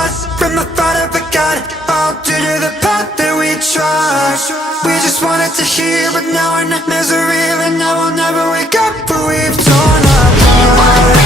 lost from the thought of a God, all due to the path that we trod. We just wanted to heal, but now we're in misery, and now we'll never wake up, but we've torn apart.